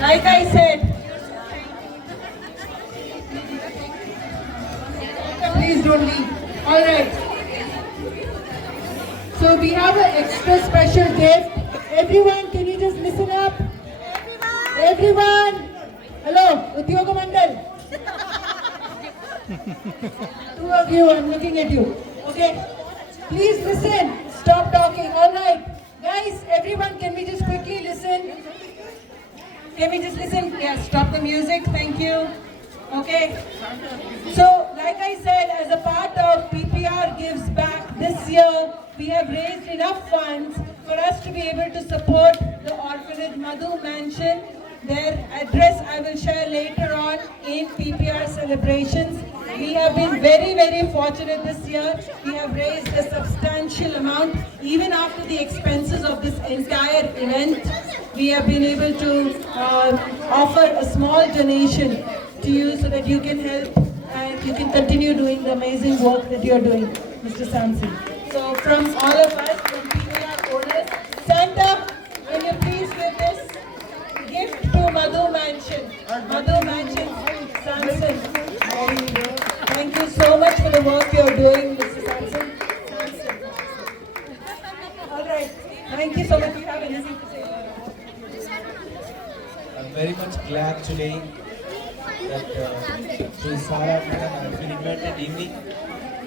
Like I said, please don't leave. All right. So we have an extra special gift. Everyone, can you just listen up? Everyone. Hello, Udyoga Mandal. Two of you, I'm looking at you. Okay. Please listen. Stop talking. All right. Guys, everyone, can we just quickly listen? Can we just listen? Yes, stop the music. Thank you. Okay. So, like I said, as a part of PPR Gives Back this year, we have raised enough funds for us to be able to support the orphanage Madhu Mansion. Their address I will share later on in PPR celebrations. We have been very, very fortunate this year. We have raised a substantial amount. Even after the expenses of this entire event, we have been able to offer a small donation to you so that you can help and you can continue doing the amazing work that you are doing, Mr. Samson. So from all of us, from PPR owners, Santa, can you please give this gift to Madhu Mansion? Madhu Mansion, Samson. Thank you so much for the work you are doing, Mr. Samson. All right. Thank you so much. Do you have anything to say? I'm very much glad today that through Sarah madam I have been invited evening,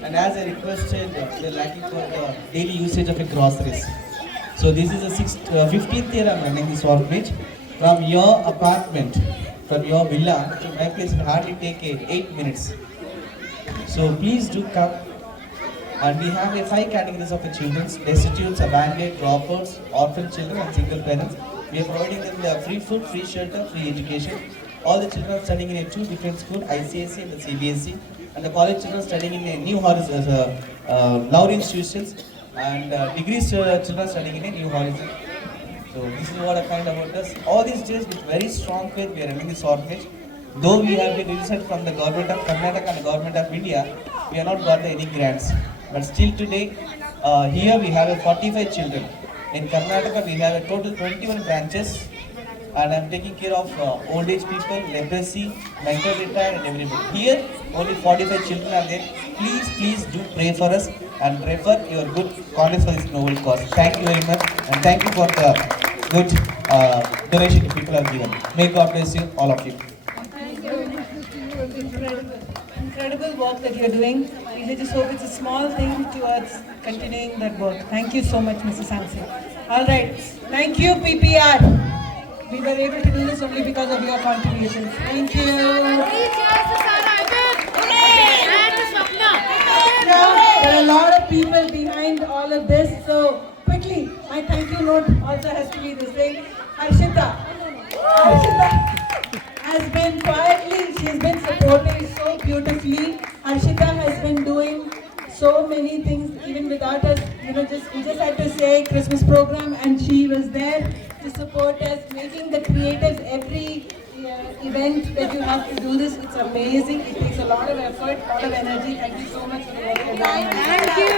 and as I requested, they're lacking for the daily usage of a groceries. So this is the 15th year I'm running this orphanage. From your apartment, from your villa to my place, it hardly take 8 minutes. So please do come. And we have 5 categories of the children: destitutes, abandoned, dropouts, orphan children and single parents. We are providing them the free food, free shelter, free education. All the children are studying in 2 different schools, ICSE and the CBSE. And the college children are studying in a New Horizons, Lowry institutions. And degree children are studying in a New Horizons. So this is what I find about us. All these days with very strong faith we are running this orphanage. Though we have been registered from the government of Karnataka and the government of India, we have not got any grants. But still today, here we have 45 children. In Karnataka we have a total 21 branches, and I am taking care of old age people, leprosy, mental retard and everybody. Here only 45 children are there. Please do pray for us and pray for your good conduct for this noble cause. Thank you very much, and thank you for the good donation people have given. May God bless you, all of you. Incredible work that you're doing. We just hope it's a small thing towards continuing that work. Thank you so much, Mrs. Sampson. All right. Thank you, PPR. We were able to do this only because of your contributions. Thank you. Now, there are a lot of people behind all of this. So, quickly, my thank you note also has to be the same. Harshita has been quietly, she's been supporting so beautifully. Harshita has been doing so many things even without us, we just had to say Christmas program and she was there to support us, making the creatives every event that you have to do this. It's amazing. It takes a lot of effort, a lot of energy. Thank you so much for the work you're doing. Thank you.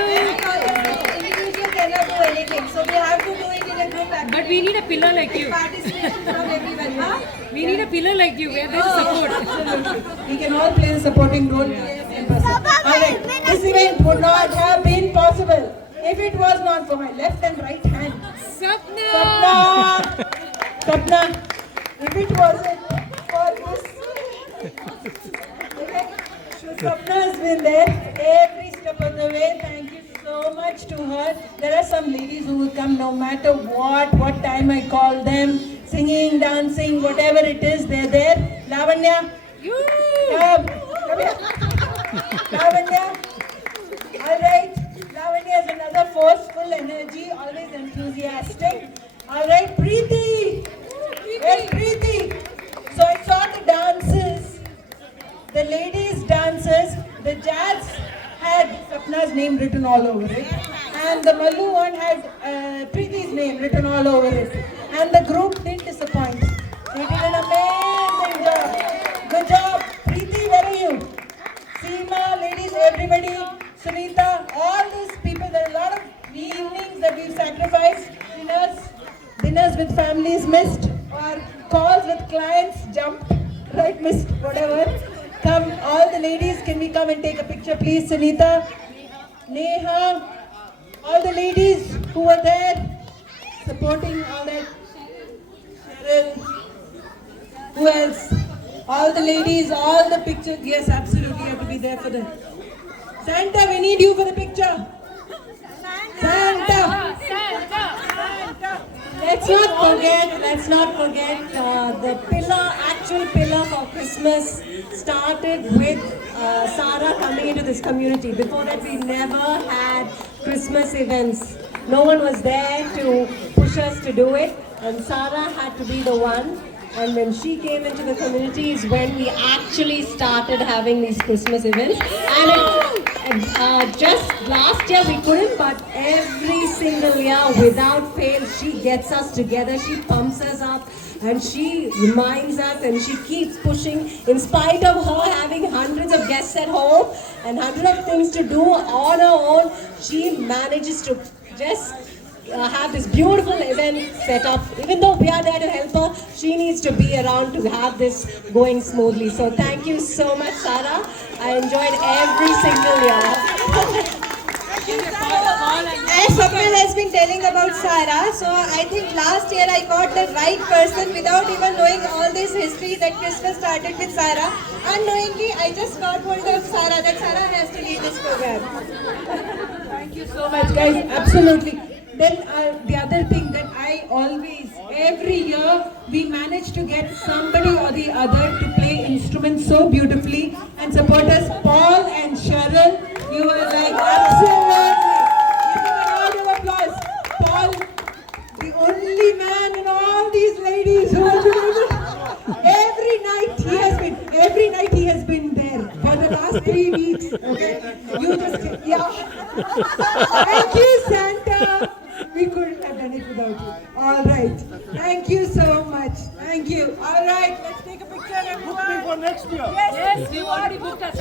Individual cannot do anything, so we have to do it in a group activity. But we need a pillar like you. Participation from everyone. Huh? We need a pillar like you. We are there to support. Absolutely. We can all play the supporting role. Alright, this event would not have been possible if it was not for my left and right hand. Sapna, if it wasn't for this, okay? So Sapna has been there every step of the way. Thank you so much to her. There are some ladies who will come no matter what time I call them, singing, dancing, whatever it is, they're there. Lavanya, come here. Lavanya, all right. Lavanya has another forceful energy, always enthusiastic. All right, Preeti. Yes, Preeti. So I saw the dances, the ladies' dances. The jazz had Sapna's name written all over it, and the Mallu one had Preeti's name written all over it. And the group didn't disappoint. They did an amazing job. Good job, Preeti. Where are you? Seema, ladies, everybody, Sunita, all these people. There are a lot of evenings that we've sacrificed, dinners with families missed, or calls photos with clients jumped, right, missed, whatever. Come, all the ladies, can we come and take a picture, please? Sunita, Neha, all the ladies who were there supporting all that. Cheryl, who else? All the ladies, all the pictures. Yes, absolutely, you have to be there for the. Santa, we need you for the picture. Santa. Let's not forget the actual pillar for Christmas started with Sarah coming into this community. Before that, we never had Christmas events. No one was there to push us to do it, and Sarah had to be the one. And when she came into the community is when we actually started having these Christmas events. And just last year we couldn't, but every single year without fail, she gets us together, she pumps us up, and she reminds us and she keeps pushing. In spite of her having hundreds of guests at home and hundreds of things to do on her own, she manages to just have this beautiful event set up. Even though we are there to help her, she needs to be around to have this going smoothly. So thank you so much, Sarah. I enjoyed every single year. As Swapnil has been telling about Sarah, so I think last year I got the right person without even knowing all this history that Christmas started with Sarah. Unknowingly, I just got hold of Sarah, that Sarah has to lead this program. Thank you so much, guys. Absolutely. Then the other thing that I always, every year, we manage to get somebody or the other to play instruments so beautifully and support us. Paul and Cheryl, you were like absolutely. Give him a round of applause. Paul, the only man in all these ladies who have been every night he has been there for the last 3 weeks. Okay, you just Thank you, Santa. We couldn't have done it without you. All right. Thank you so much. Thank you. All right. Let's take a picture, everyone. Book me for next year. Yes, we already booked us.